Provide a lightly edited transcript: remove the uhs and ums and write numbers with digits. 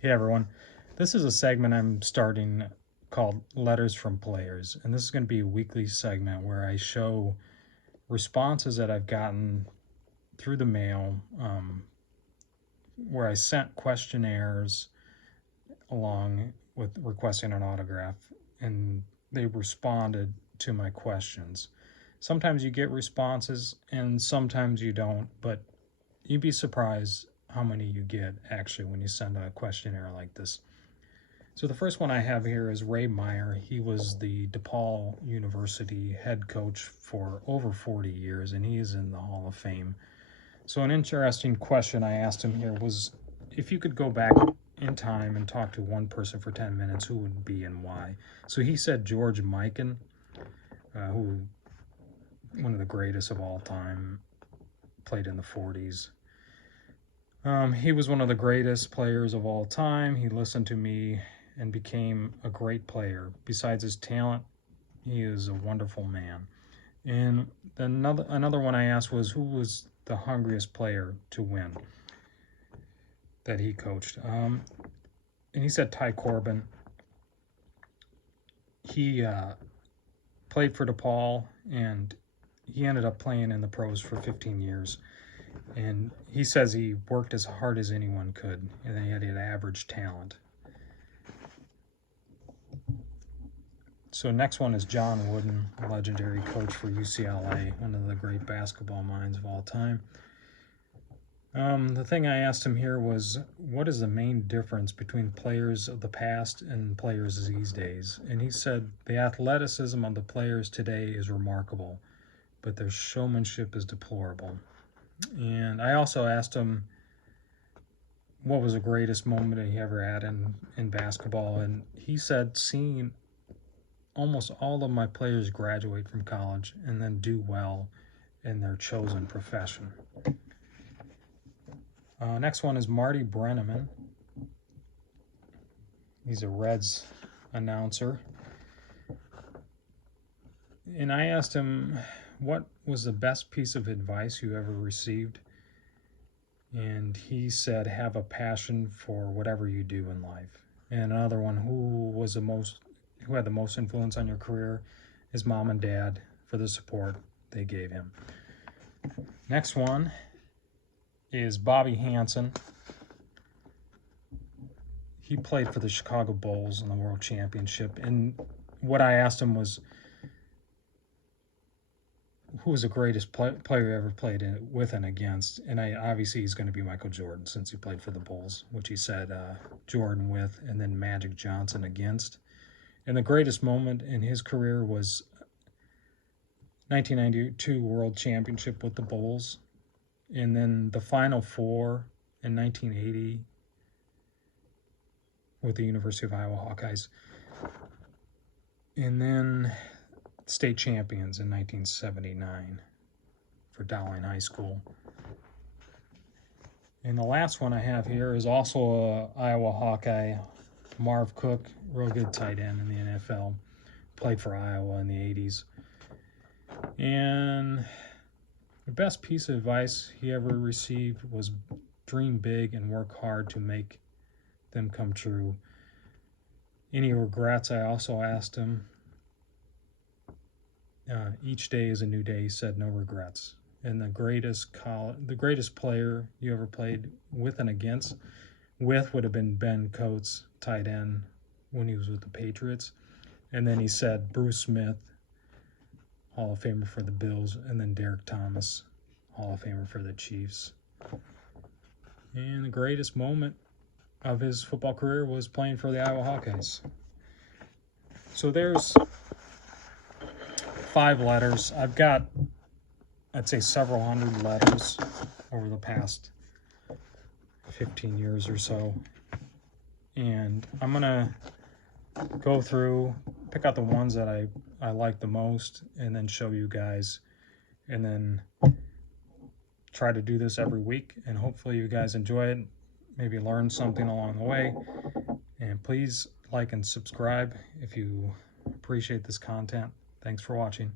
Hey everyone, this is a segment I'm starting called Letters from Players, and this is going to be a weekly segment where I show responses that I've gotten through the mail, where I sent questionnaires along with requesting an autograph, and they responded to my questions. Sometimes you get responses and sometimes you don't, but you'd be surprised how many you get actually when you send a questionnaire like this. So the first one I have here is Ray Meyer. He was the DePaul University head coach for over 40 years, and he is in the Hall of Fame. So an interesting question I asked him here was, if you could go back in time and talk to one person for 10 minutes, who would it be and why? So he said George Mikan, who one of the greatest of all time, played in the 40s. He was one of the greatest players of all time. He listened to me and became a great player. Besides his talent, he is a wonderful man. And another one I asked was, who was the hungriest player to win that he coached? And he said Ty Corbin. He played for DePaul, and he ended up playing in the pros for 15 years. And he says he worked as hard as anyone could, and he had an average talent. So next one is John Wooden, a legendary coach for UCLA, one of the great basketball minds of all time. The thing I asked him here was, what is the main difference between players of the past and players these days? And he said, the athleticism of the players today is remarkable, but their showmanship is deplorable. And I also asked him what was the greatest moment that he ever had in basketball, and he said seeing almost all of my players graduate from college and then do well in their chosen profession. Next one is Marty Brennaman. He's a Reds announcer. And I asked him, what was the best piece of advice you ever received? And he said, have a passion for whatever you do in life. And another one, who had the most influence on your career? His mom and dad, for the support they gave him. Next one is Bobby Hansen. He played for the Chicago Bulls in the World Championship. And what I asked him was, who was the greatest player you ever played with and against? And obviously he's going to be Michael Jordan, since he played for the Bulls, which he said Jordan with, and then Magic Johnson against. And the greatest moment in his career was 1992 World Championship with the Bulls, and then the Final Four in 1980 with the University of Iowa Hawkeyes, and then state champions in 1979 for Dowling High School. And the last one I have here is also a Iowa Hawkeye, Marv Cook, real good tight end in the NFL, played for Iowa in the 80s. And the best piece of advice he ever received was dream big and work hard to make them come true. Any regrets? I also asked him. Each day is a new day. He said no regrets. And the greatest player you ever played with and against would have been Ben Coates, tight end, when he was with the Patriots. And then he said Bruce Smith, Hall of Famer for the Bills, and then Derek Thomas, Hall of Famer for the Chiefs. And the greatest moment of his football career was playing for the Iowa Hawkeyes. So there's 5 letters. I've got, I'd say, several hundred letters over the past 15 years or so. And I'm going to go through, pick out the ones that I like the most, and then show you guys, and then try to do this every week, and hopefully you guys enjoy it, maybe learn something along the way. And please like and subscribe if you appreciate this content. Thanks for watching.